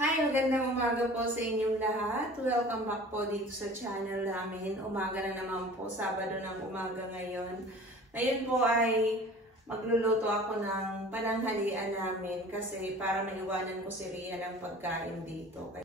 Hi! Magandang umaga po sa inyong lahat. Welcome back po dito sa channel namin. Umaga na naman po, Sabado ng umaga ngayon. Ngayon po ay magluluto ako ng pananghalian namin kasi para maiwanan ko si Ria ng pagkain dito.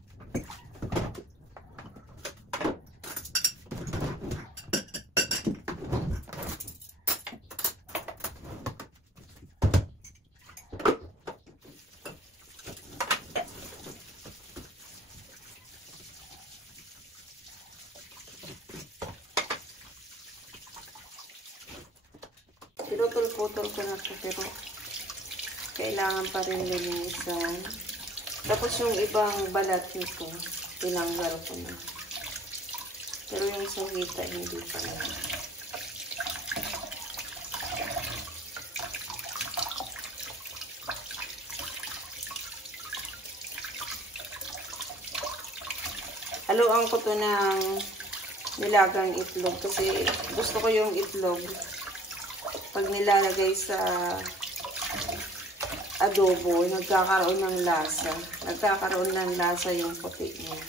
Pinutol-putol ko na ito pero kailangan pa rin linisan. Tapos yung ibang balat nito, tinanggal ko na. Pero yung sahita hindi pa na. Haluan ko to ng nilagang itlog kasi gusto ko yung itlog. Pag nilalagay sa adobo, nagkakaroon ng lasa. Nagkakaroon ng lasa yung puti niya.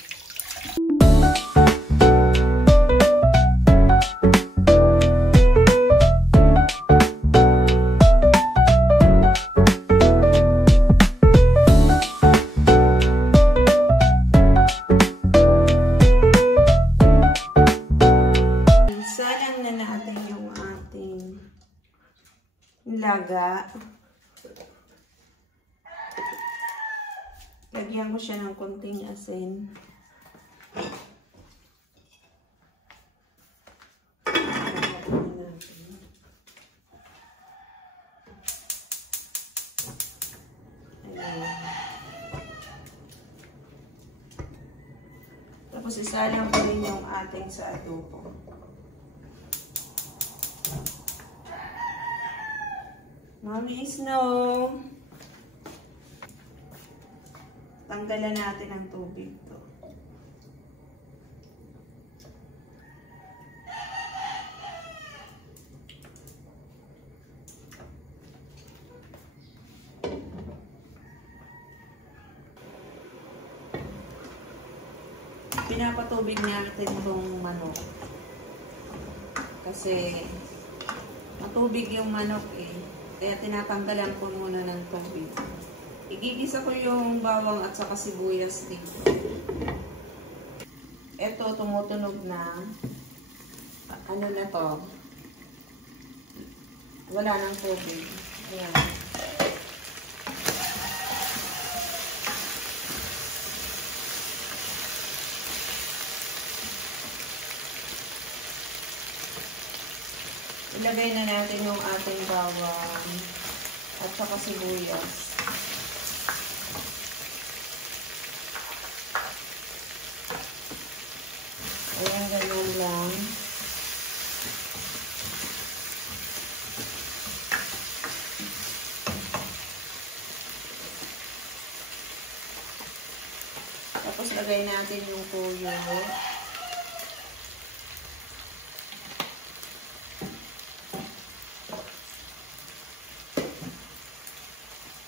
Isalang na natin yung ating nilaga. Lagyan ko siya ng konting asin. Tapos isalang ko rin yung ating sa adobo. Mommy Snow. Tanggalan natin ang tubig to. Pinapatubig natin itong manok. Kasi matubig yung manok eh. Kaya tinatanggalan ko muna ng tubig. Igigisa ko yung bawang at saka sibuyas dito. Ito, tumutunog na. Ano na to? Wala nang tubig. Ayan. Ilagay na natin yung ating bawang at saka sibuyas. Ayan, ganyan lang. Tapos lagay natin yung tuyo.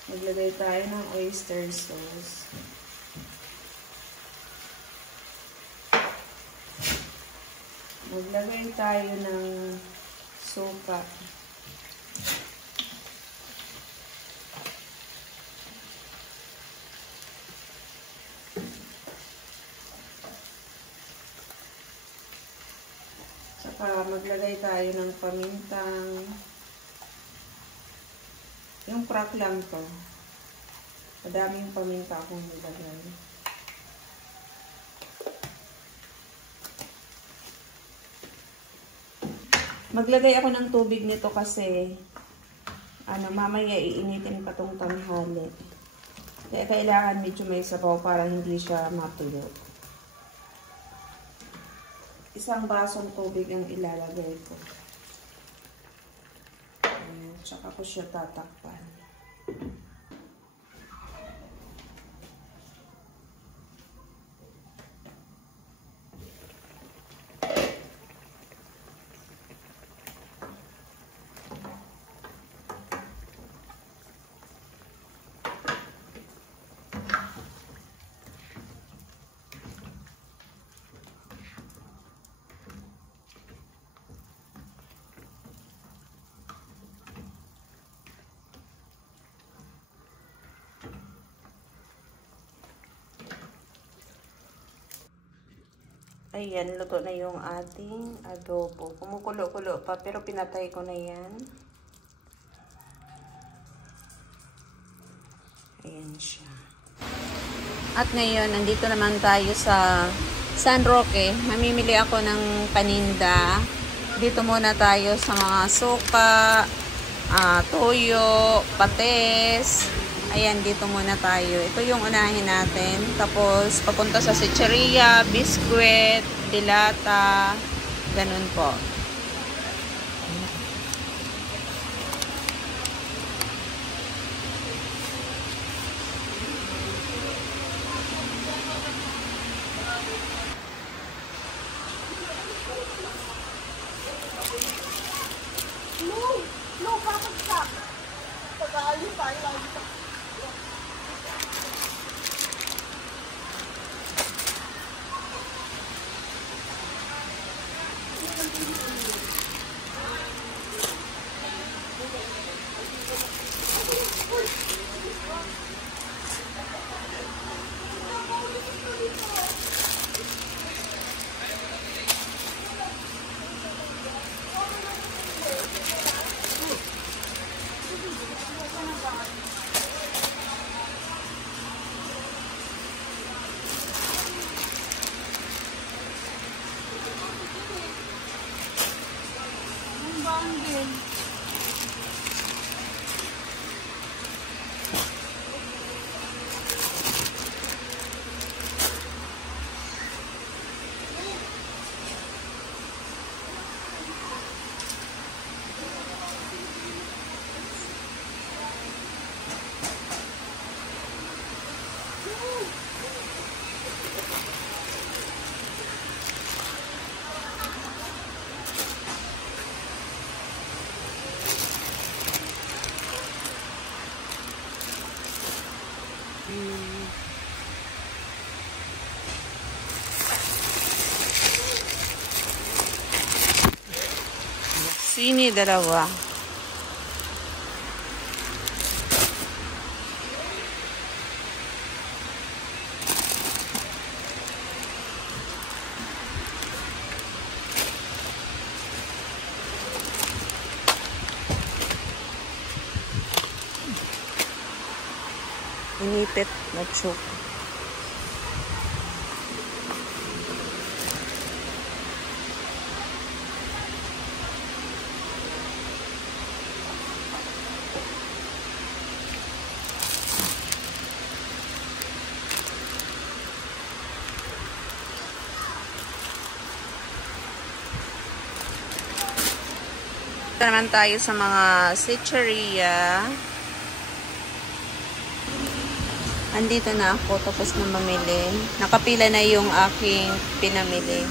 Maglagay tayo ng oyster sauce. Maglagay tayo ng suka. Saka maglagay tayo ng pamintang. Yung crack lang to. Madaming paminta akong nilagay. Maglagay ako ng tubig nito kasi mamaya iinitin pa tong tanghali. Kaya kailangan medyo may sabaw para hindi siya matuyo. Isang basong tubig ang ilalagay ko. Tsaka ko siya tatakpan. Ayan, luto na yung ating adobo. Kumukulo-kulo pa, pero pinatay ko na yan. Ayan siya. At ngayon, nandito naman tayo sa San Roque. Mamimili ako ng paninda. Dito muna tayo sa mga suka, toyo, pates. Ayan, dito muna tayo. Ito yung unahin natin. Tapos, papunta sa chicheria, biskwit, dilata, ganun po. Sini dalawa. Inipit na choke. Naman tayo sa mga chicheria. Andito na ako tapos na mamili. Nakapila na yung aking pinamili.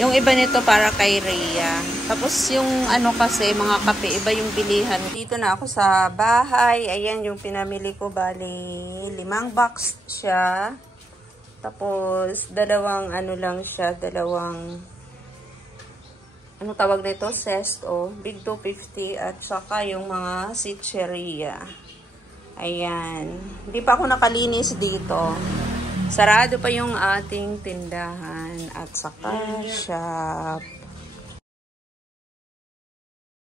Yung iba nito para kay Rhea. Tapos yung ano kasi mga kape, iba yung bilihan. Dito na ako sa bahay. Ayan yung pinamili ko. Bali, 5 box siya. Tapos dalawang ano lang siya. Dalawang ano tawag nito? Sesto. Big 250 at saka yung mga chicheria. Ayan. Hindi pa ako nakalinis dito. Sarado pa yung ating tindahan at saka shop.